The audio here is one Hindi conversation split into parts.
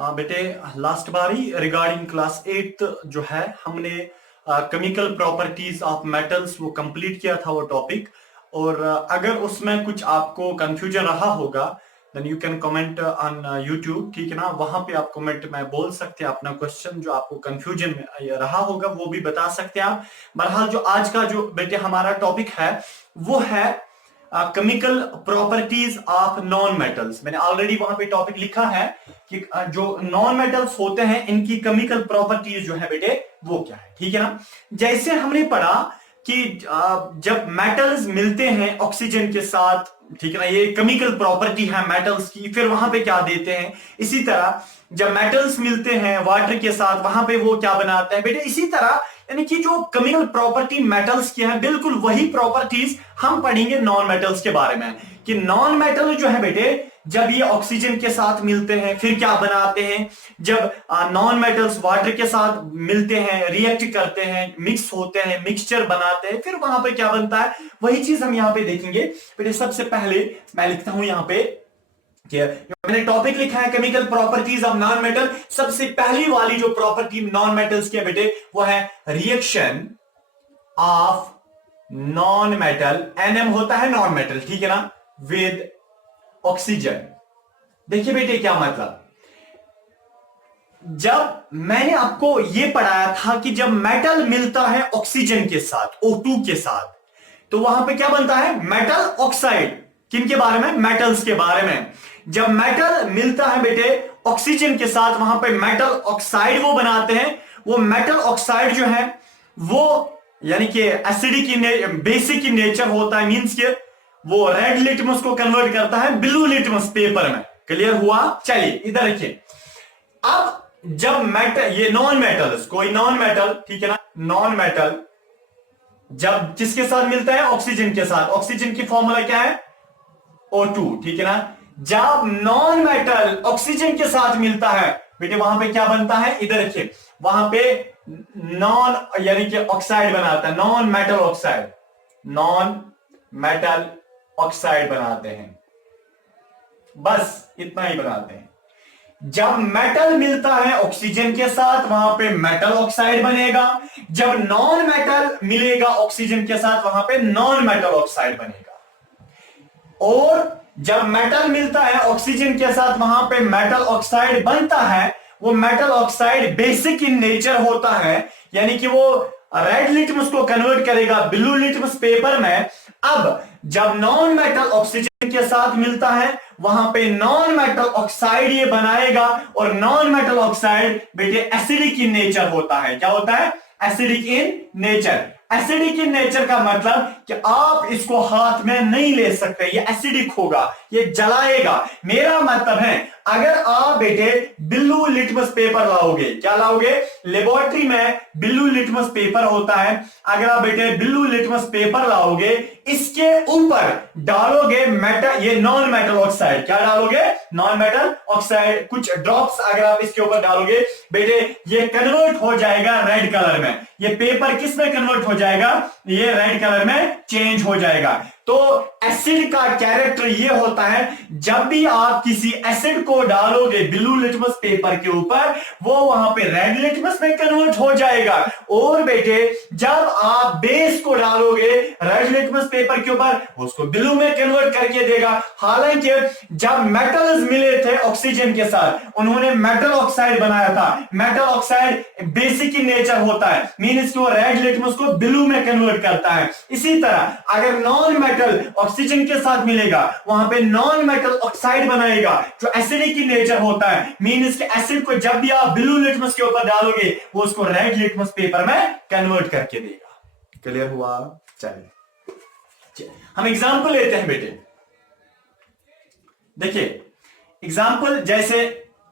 बेटे लास्ट बारी रिगार्डिंग क्लास 8 जो है हमने केमिकल प्रॉपर्टीज ऑफ मेटल्स वो कंप्लीट किया था वो टॉपिक। और अगर उसमें कुछ आपको कंफ्यूजन रहा होगा then you can comment on YouTube, ठीक है ना। वहां पे आप कमेंट में बोल सकते हैं अपना क्वेश्चन जो आपको कंफ्यूजन में रहा होगा वो भी बता सकते हैं आप। बहरहाल जो आज का जो बेटे हमारा टॉपिक है वो है chemical properties of non metals. मैंने ऑलरेडी वहां पे टॉपिक लिखा है कि जो नॉन मेटल्स होते हैं इनकी केमिकल प्रॉपर्टीज जो है बेटे वो क्या है, ठीक है ना। जैसे हमने पढ़ा कि जब मेटल्स मिलते हैं ऑक्सीजन के साथ, ठीक है ना, ये केमिकल प्रॉपर्टी है मेटल्स की। फिर वहां पे क्या देते हैं, इसी तरह जब मेटल्स मिलते हैं वाटर के साथ वहां पे वो क्या बनाते हैं बेटे। इसी तरह यानी कि जो केमिकल प्रॉपर्टी मेटल्स की है बिल्कुल वही प्रॉपर्टीज हम पढ़ेंगे नॉन मेटल्स के बारे में। कि नॉन मेटल जो है बेटे जब ये ऑक्सीजन के साथ मिलते हैं फिर क्या बनाते हैं। जब नॉन मेटल्स वाटर के साथ मिलते हैं, रिएक्ट करते हैं, मिक्स होते हैं, मिक्सचर बनाते हैं, फिर वहां पे क्या बनता है वही चीज हम यहाँ पे देखेंगे बेटे। सबसे पहले मैं लिखता हूं यहाँ पे कि मैंने टॉपिक लिखा है chemical properties of non metal. सबसे पहली वाली जो प्रॉपर्टी नॉन मेटल्स की है बेटे वो है reaction of non metal. NM होता है नॉन मेटल, ठीक है ना, विद ऑक्सीजन। देखिए बेटे क्या मतलब, जब मैंने आपको यह पढ़ाया था कि जब मेटल मिलता है ऑक्सीजन के साथ O2 के साथ तो वहां पे क्या बनता है मेटल ऑक्साइड। किनके बारे में, मेटल्स के बारे में। जब मेटल मिलता है बेटे ऑक्सीजन के साथ वहां पे मेटल ऑक्साइड वो बनाते हैं। वो मेटल ऑक्साइड जो है वो यानी कि एसिडिक बेसिक इन नेचर होता है, मींस के वो रेड लिटमस को कन्वर्ट करता है ब्लू लिटमस पेपर में। क्लियर हुआ। चलिए इधर रखिए। अब जब मेटल, ये नॉन मेटल्स, कोई नॉन मेटल, ठीक है ना, नॉन मेटल जब किसके साथ मिलता है ऑक्सीजन के साथ, ऑक्सीजन की फॉर्मूला क्या है O2, ठीक है ना। जब नॉन मेटल ऑक्सीजन के साथ मिलता है बेटे वहां पे क्या बनता है, इधर रखिए, वहां पे नॉन यानी कि ऑक्साइड बनाता है, non metal oxide, non metal oxide बनाते हैं। बस इतना ही बनाते हैं। जब मेटल मिलता है ऑक्सीजन के साथ वहां पे मेटल ऑक्साइड बनेगा। जब नॉन मेटल मिलेगा ऑक्सीजन के साथ वहां पे नॉन मेटल ऑक्साइड बनेगा। और जब मेटल मिलता है ऑक्सीजन के साथ वहां पे मेटल ऑक्साइड बनता है। वो metal oxide basic in nature होता है, यानी कि वो रेड लिटमस को कन्वर्ट करेगा ब्लू लिटमस पेपर में। अब जब नॉन मेटल ऑक्सीजन के साथ मिलता है वहां पे नॉन मेटल ऑक्साइड ये बनाएगा। और नॉन मेटल ऑक्साइड बेटे एसिडिक इन नेचर होता है। क्या होता है, acidic in nature. Acidic in nature का मतलब कि आप इसको हाथ में नहीं ले सकते, ये एसिडिक होगा, ये जलाएगा। मेरा मतलब है अगर आप बेटे ब्लू लिटमस पेपर लाओगे, क्या लाओगे, लेबोरेटरी में ब्लू लिटमस पेपर होता है। अगर आप बेटे ब्लू लिटमस पेपर लाओगे, इसके ऊपर डालोगे मेटल, ये नॉन मेटल ऑक्साइड, क्या डालोगे, नॉन मेटल ऑक्साइड, कुछ ड्रॉप्स अगर आप इसके ऊपर डालोगे बेटे ये कन्वर्ट हो जाएगा रेड कलर में। ये पेपर किस में कन्वर्ट हो जाएगा, ये रेड कलर में चेंज हो जाएगा। तो एसिड का कैरेक्टर ये होता है, जब भी आप किसी एसिड को डालोगे ब्लू लिटमस पेपर के ऊपर वो वहां पे रेड लिटमस में कन्वर्ट हो जाएगा। और बेटे जब आप बेस को डालोगे रेड लिटमस पेपर के ऊपर उसको ब्लू में कन्वर्ट करके देगा। हालांकि जब मेटल्स मिले थे ऑक्सीजन के साथ उन्होंने मेटल ऑक्साइड बनाया था। Metal oxide basic in nature होता है, मींस वो रेड लिटमस को ब्लू में कन्वर्ट करता है। इसी तरह अगर नॉन मेटल ऑक्सीजन के साथ मिलेगा वहां पे नॉन मेटल ऑक्साइड बनाएगा जो एसिडिक इन नेचर होता है, मींस के एसिड को जब भी आप ब्लू लिटमस के ऊपर डालोगे वो उसको रेड लिटमस पेपर में कन्वर्ट करके देगा। क्लियर हुआ। चलिए हम एग्जांपल लेते हैं बेटे। देखिए एग्जांपल जैसे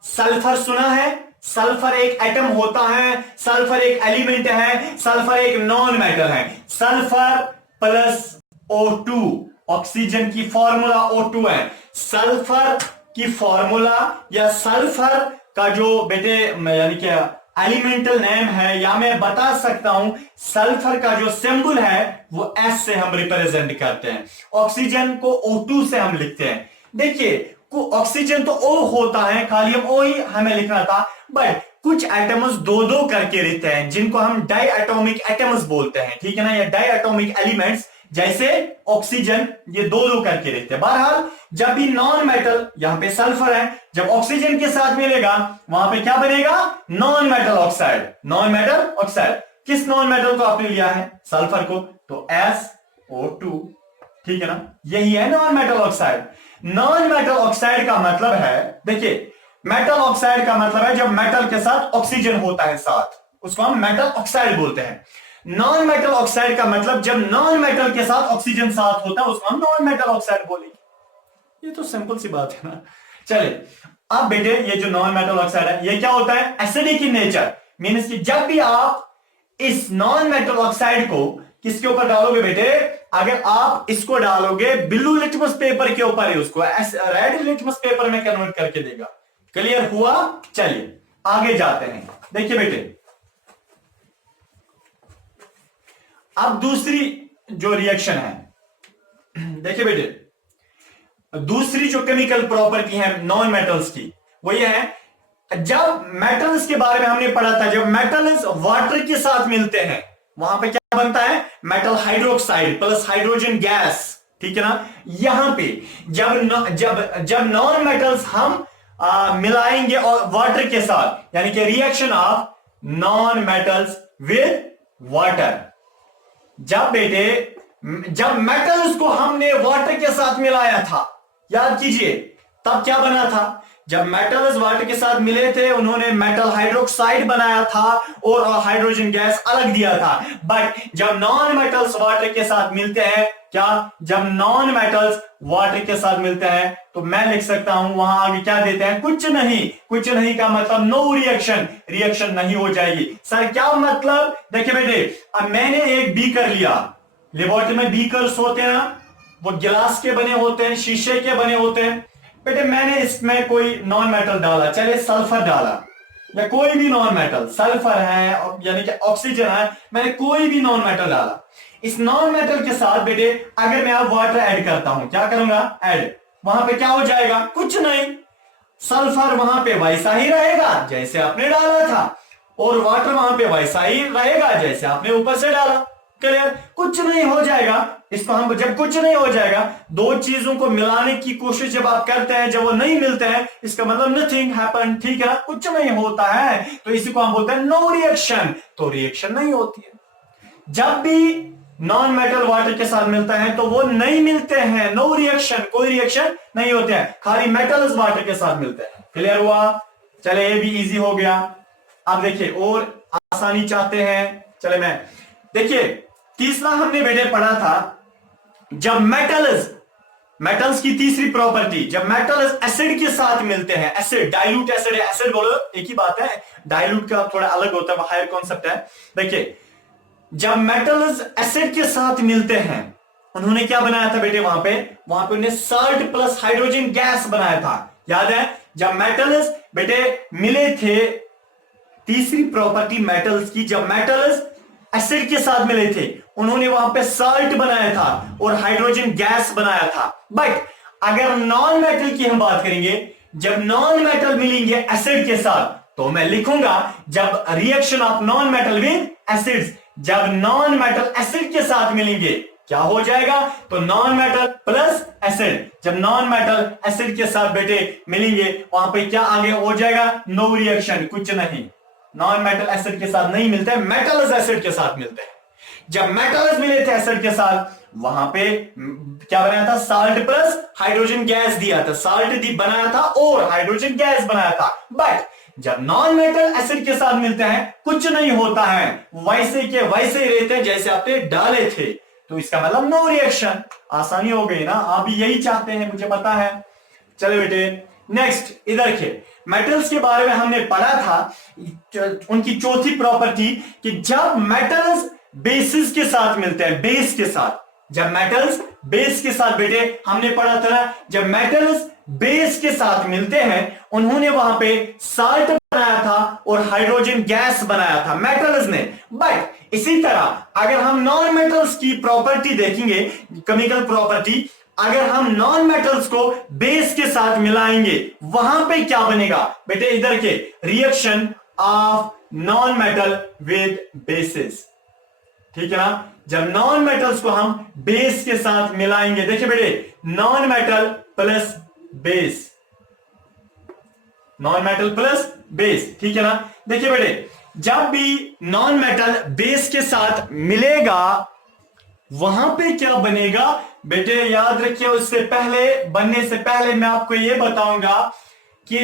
सल्फर सुना है, सल्फर एक एटम होता है, सल्फर एक एलिमेंट है, सल्फर एक नॉन मेटल है। सल्फर प्लस O2, ऑक्सीजन की फॉर्मूला O2 है। सल्फर की फॉर्मूला या सल्फर का जो बेटे यानी कि एलिमेंटल नेम है, या मैं बता सकता हूं सल्फर का जो सिंबल है वो S से हम रिप्रेजेंट करते हैं, ऑक्सीजन को O2 से हम लिखते हैं। देखिए ऑक्सीजन तो O होता है, खाली हम O ही हमें लिखना था, बट कुछ एटम्स दो दो करके रहते हैं जिनको हम डाई एटॉमिक एटम्स बोलते हैं, ठीक है ना, या डाई एटॉमिक एलिमेंट्स, जैसे ऑक्सीजन, ये दो दो करके रहते हैं। बहरहाल जब भी नॉन मेटल, यहां पे सल्फर है, जब ऑक्सीजन के साथ मिलेगा वहां पे क्या बनेगा, non metal oxide. Non metal oxide, किस नॉन मेटल को आपने लिया है, सल्फर को, तो SO2, ठीक है ना, यही है non metal oxide. Non metal oxide का मतलब है, देखिए मेटल ऑक्साइड का मतलब है जब मेटल के साथ ऑक्सीजन होता है साथ, उसको हम मेटल ऑक्साइड बोलते हैं। नॉन मेटल ऑक्साइड का मतलब जब नॉन मेटल के साथ ऑक्सीजन साथ होता है उसको हम नॉन मेटल ऑक्साइड बोलेंगे। ये तो सिंपल सी बात है ना। चलिए अब बेटे ये जो नॉन मेटल ऑक्साइड है ये क्या होता है, एसिडिक इन नेचर, मींस कि जब भी आप इस नॉन मेटल ऑक्साइड को किसके ऊपर डालोगे बेटे, अगर आप इसको डालोगे ब्लू लिटमस पेपर के ऊपर ही उसको रेड लिटमस पेपर में कन्वर्ट करके देगा। क्लियर हुआ। चलिए आगे जाते हैं। देखिए बेटे अब दूसरी जो रिएक्शन है, देखिए बेटे दूसरी जो केमिकल प्रॉपर्टी है नॉन मेटल्स की वो ये है, जब मेटल्स के बारे में हमने पढ़ा था, जब मेटल्स वाटर के साथ मिलते हैं वहां पे क्या बनता है, metal hydroxide plus hydrogen gas, ठीक है ना। यहां पे जब नॉन मेटल्स हम मिलाएंगे और वाटर के साथ, यानी कि reaction of non metals with water, जब मेटल्स को हमने वाटर के साथ मिलाया था, याद कीजिए तब क्या बना था, जब मेटल्स वाटर के साथ मिले थे उन्होंने मेटल हाइड्रोक्साइड बनाया था और हाइड्रोजन गैस अलग दिया था। बट जब नॉन मेटल्स वाटर के साथ मिलते हैं, क्या, जब नॉन मेटल्स वाटर के साथ मिलते हैं तो मैं लिख सकता हूं वहां आगे क्या देते हैं, कुछ नहीं। कुछ नहीं का मतलब नो रिएक्शन, रिएक्शन नहीं हो जाएगी। सर क्या मतलब, देखिए बेटे अब मैंने एक बीकर लिया, लेबोरेटरी में बीकर्स होते हैं ना, वो गिलास के बने होते हैं, शीशे के बने होते हैं। बेटे मैंने इसमें कोई नॉन मेटल डाला, चले सल्फर डाला या कोई भी नॉन मेटल, सल्फर है यानी कि ऑक्सीजन है, मैंने कोई भी नॉन मेटल डाला। इस नॉन मेटल के साथ बेटे अगर मैं अब वाटर ऐड करता हूं, क्या करूंगा, ऐड, वहां पे क्या हो जाएगा, कुछ नहीं, सल्फर वहां पे वैसा ही रहेगा जैसे आपने डाला था और वाटर वहां पे वैसा ही रहेगा जैसे आपने ऊपर से डाला। क्लियर, कुछ नहीं हो जाएगा। इसको हम जब कुछ नहीं हो जाएगा, दो चीजों को मिलाने की कोशिश जब आप करते हैं, जब वो नहीं मिलते हैं, इसका मतलब नथिंग हैपन, ठीक है, कुछ नहीं होता है, तो इसी को हम बोलते हैं नो रिएक्शन। तो रिएक्शन नहीं होती है। जब भी नॉन मेटल वाटर के साथ मिलता है तो वो नहीं मिलते हैं, नो रिएक्शन, कोई रिएक्शन नहीं होते हैं, खाली मेटल्स वाटर के साथ मिलते हैं। क्लियर हुआ। चले ये भी इजी हो गया। अब देखिए और आसानी चाहते हैं, चले मैं, देखिए तीसरा हमने बेटे पढ़ा था, जब मेटल्स की तीसरी प्रॉपर्टी, जब मेटल्स एसिड के साथ मिलते हैं, एसिड, डाइल्यूट एसिड है, एसिड बोलो एक ही बात है, डाइल्यूट का थोड़ा अलग होता है, हायर कॉन्सेप्ट है। देखिए जब मेटल्स एसिड के साथ मिलते हैं, उन्होंने क्या बनाया था बेटे, वहां पे उन्हें साल्ट प्लस हाइड्रोजन गैस बनाया था। याद है जब मेटल्स बेटे मिले थे, तीसरी प्रॉपर्टी मेटल्स की, जब मेटल्स एसिड के साथ मिले थे उन्होंने वहां पे साल्ट बनाया था और हाइड्रोजन गैस बनाया था। बट अगर नॉन मेटल की हम बात करेंगे, जब नॉन मेटल मिलेंगे एसिड के साथ, तो मैं लिखूंगा जब reaction of non metal with acids, जब नॉन मेटल एसिड के साथ मिलेंगे क्या हो जाएगा, तो नॉन मेटल प्लस एसिड, जब नॉन मेटल एसिड के साथ बेटे मिलेंगे वहां पे क्या आगे हो जाएगा, नो रिएक्शन, कुछ नहीं। नॉन मेटल एसिड के साथ नहीं मिलते हैं, मेटल्स एसिड के साथ मिलते हैं। जब मेटल्स मिले थे एसिड के साथ, वहां पे क्या बनाया था, साल्ट प्लस हाइड्रोजन गैस दिया था, साल्ट बनाया था और हाइड्रोजन गैस बनाया था। बट जब नॉन मेटल एसिड के साथ मिलते हैं कुछ नहीं होता है, वैसे के वैसे ही रहते हैं जैसे आपने डाले थे, तो इसका मतलब नो रिएक्शन। आसानी हो गई ना, आप भी यही चाहते हैं, मुझे पता है। चलो बेटे नेक्स्ट इधर के मेटल्स के बारे में हमने पढ़ा था, उनकी चौथी प्रॉपर्टी कि जब मेटल्स बेसिस के साथ मिलते हैं, बेस के साथ, जब मेटल्स बेस के साथ बेटे हमने पढ़ा था ना, जब मेटल्स बेस के साथ मिलते हैं उन्होंने वहां पे साल्ट बनाया था और हाइड्रोजन गैस बनाया था मेटल्स ने। बट इसी तरह अगर हम नॉन मेटल्स की प्रॉपर्टी देखेंगे, केमिकल प्रॉपर्टी, अगर हम नॉन मेटल्स को बेस के साथ मिलाएंगे वहां पे क्या बनेगा बेटे, इधर के reaction of non metal with basis, ठीक है ना। जब नॉन मेटल्स को हम बेस के साथ मिलाएंगे, देखिए बेटे, non metal plus base, non metal plus base, ठीक है ना। देखिए बेटे, जब भी नॉन मेटल बेस के साथ मिलेगा वहां पे क्या बनेगा बेटे, याद रखिए, उससे पहले, बनने से पहले मैं आपको यह बताऊंगा कि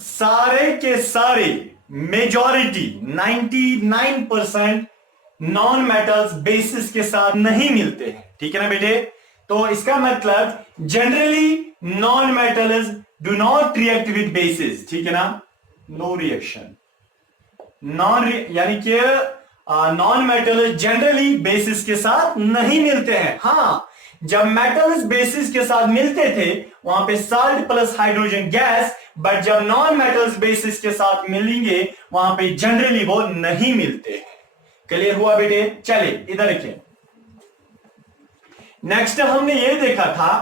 सारे के सारे मेजॉरिटी 99% नॉन मेटल्स बेसिस के साथ नहीं मिलते हैं, ठीक है ना बेटे। तो इसका मतलब generally non metals do not react with basis, ठीक है ना, नो रिएक्शन, यानी कि नॉन मेटल्स जनरली बेसिस के साथ नहीं मिलते हैं। हाँ, जब मेटल्स बेसिस के साथ मिलते थे वहां पे salt plus hydrogen gas, but जब नॉन मेटल्स बेसिस के साथ मिलेंगे वहां पे जनरली वो नहीं मिलते हैं। क्लियर हुआ बेटे? चलिए इधर देखिए, नेक्स्ट हमने ये देखा था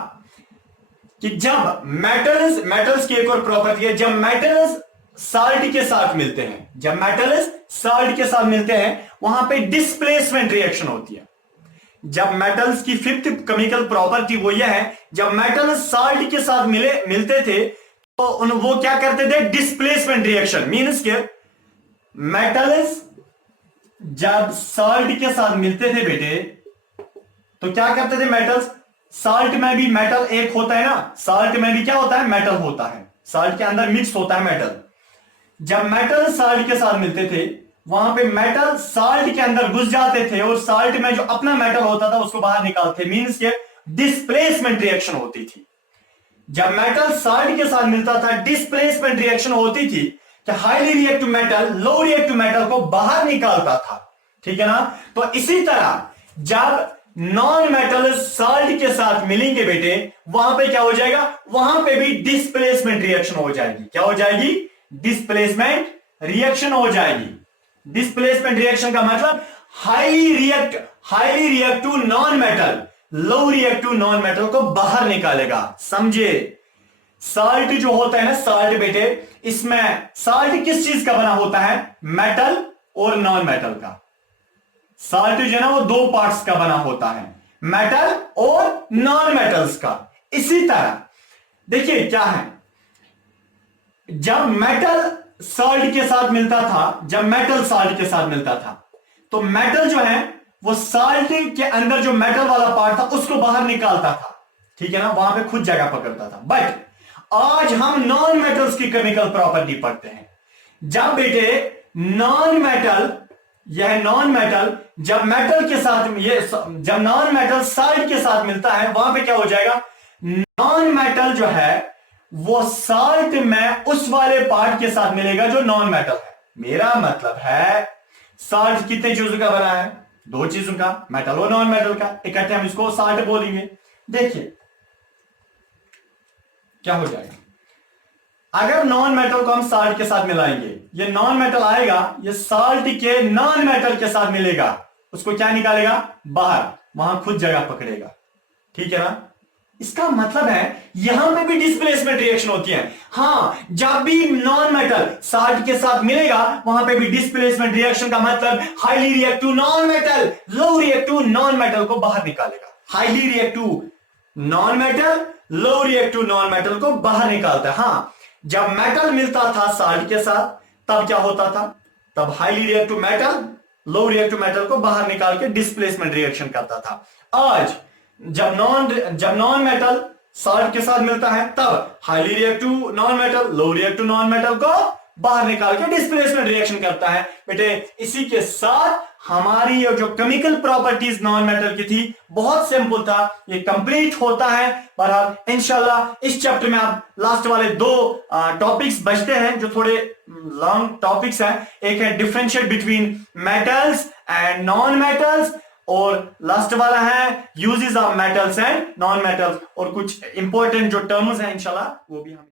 कि जब मेटल्स की एक और प्रॉपर्टी है, जब मेटल्स साल्ट के साथ मिलते हैं, जब मेटल्स साल्ट के साथ मिलते हैं वहां पे डिस्प्लेसमेंट रिएक्शन होती है। जब मेटल्स की फिफ्थ केमिकल प्रॉपर्टी वो यह है, जब मेटल्स साल्ट के साथ मिलते थे तो वो क्या करते थे, डिस्प्लेसमेंट रिएक्शन, मींस के मेटल्स जब साल्ट के साथ मिलते थे बेटे तो क्या करते थे, मेटल्स, साल्ट में भी मेटल एक होता है ना, साल्ट में भी क्या होता है, मेटल होता है, साल्ट के अंदर मिक्स होता है मेटल। जब मेटल साल्ट के साथ मिलते थे वहां पे मेटल साल्ट के अंदर घुस जाते थे और साल्ट में जो अपना मेटल होता था उसको बाहर निकालते, मींस के डिस्प्लेसमेंट रिएक्शन होती थी। जब मेटल साल्ट के साथ मिलता था डिस्प्लेसमेंट रिएक्शन होती थी कि highly reactive metal low reactive metal को बाहर निकालता था, ठीक है ना। तो इसी तरह जब नॉन मेटल साल्ट के साथ मिलेंगे बेटे वहां पे क्या हो जाएगा, वहां पे भी डिस्प्लेसमेंट रिएक्शन हो जाएगी। क्या हो जाएगी, डिस्प्लेसमेंट रिएक्शन हो जाएगी। डिस्प्लेसमेंट रिएक्शन का मतलब highly reactive non metal low reactive non metal को बाहर निकालेगा। समझे, साल्ट जो होता है ना, साल्ट बेटे, इसमें साल्ट किस चीज का बना होता है, मेटल और नॉन मेटल का। साल्ट जो है ना वो दो पार्ट्स का बना होता है, मेटल और नॉन मेटल्स का। इसी तरह देखिए क्या है, जब मेटल साल्ट के साथ मिलता था, जब मेटल साल्ट के साथ मिलता था तो मेटल जो है वो साल्ट के अंदर जो मेटल वाला पार्ट था उसको बाहर निकालता था, ठीक है ना, वहां पे खुद जगह पकड़ता था। बट आज हम नॉन मेटल्स की केमिकल प्रॉपर्टी पढ़ते हैं। जब बेटे नॉन मेटल, यह नॉन मेटल जब मेटल के साथ, जब नॉन मेटल साल्ट के साथ मिलता है वहां पे क्या हो जाएगा, नॉन मेटल जो है वो साल्ट में उस वाले पार्ट के साथ मिलेगा जो नॉन मेटल है। मेरा मतलब है साल्ट कितने चीजों का बना है, दो चीजों का, मेटल और नॉन मेटल का, इकट्ठे हम इसको साल्ट बोलेंगे। देखिए क्या हो जाएगा, अगर नॉन मेटल को हम साल्ट के साथ मिलाएंगे, ये नॉन मेटल आएगा, ये साल्ट के नॉन मेटल के साथ मिलेगा, उसको क्या निकालेगा, बाहर, वहां खुद जगह पकड़ेगा, ठीक है ना। इसका मतलब है यहां पे भी डिस्प्लेसमेंट रिएक्शन होती है। हां, जब भी नॉन मेटल साल्ट के साथ मिलेगा वहां पे भी डिस्प्लेसमेंट रिएक्शन का मतलब highly reactive non metal low reactive non metal को बाहर निकालेगा। Highly reactive non metal low reactive non metal को बाहर निकालता है। हां, जब मेटल मिलता था साल्ट के साथ तब क्या होता था, तब highly reactive metal low reactive metal को बाहर निकाल के डिस्प्लेसमेंट रिएक्शन करता था। आज जब नॉन मेटल साल्ट के साथ मिलता है तब highly reactive non metal low reactive non metal को बाहर निकाल के डिस्प्लेसमेंट रिएक्शन करता है। बेटे इसी के साथ हमारी ये जो केमिकल प्रॉपर्टीज नॉन मेटल की थी बहुत सिंपल था, ये कंप्लीट होता है। बहरहाल इंशाल्लाह इस चैप्टर में आप लास्ट वाले दो टॉपिक्स बचते हैं जो थोड़े लॉन्ग टॉपिक्स हैं। एक है differentiate between metals and non metals, और लास्ट वाला है uses of metals and non metals, और कुछ इंपॉर्टेंट जो टर्म्स हैं इंशाल्लाह वो भी हम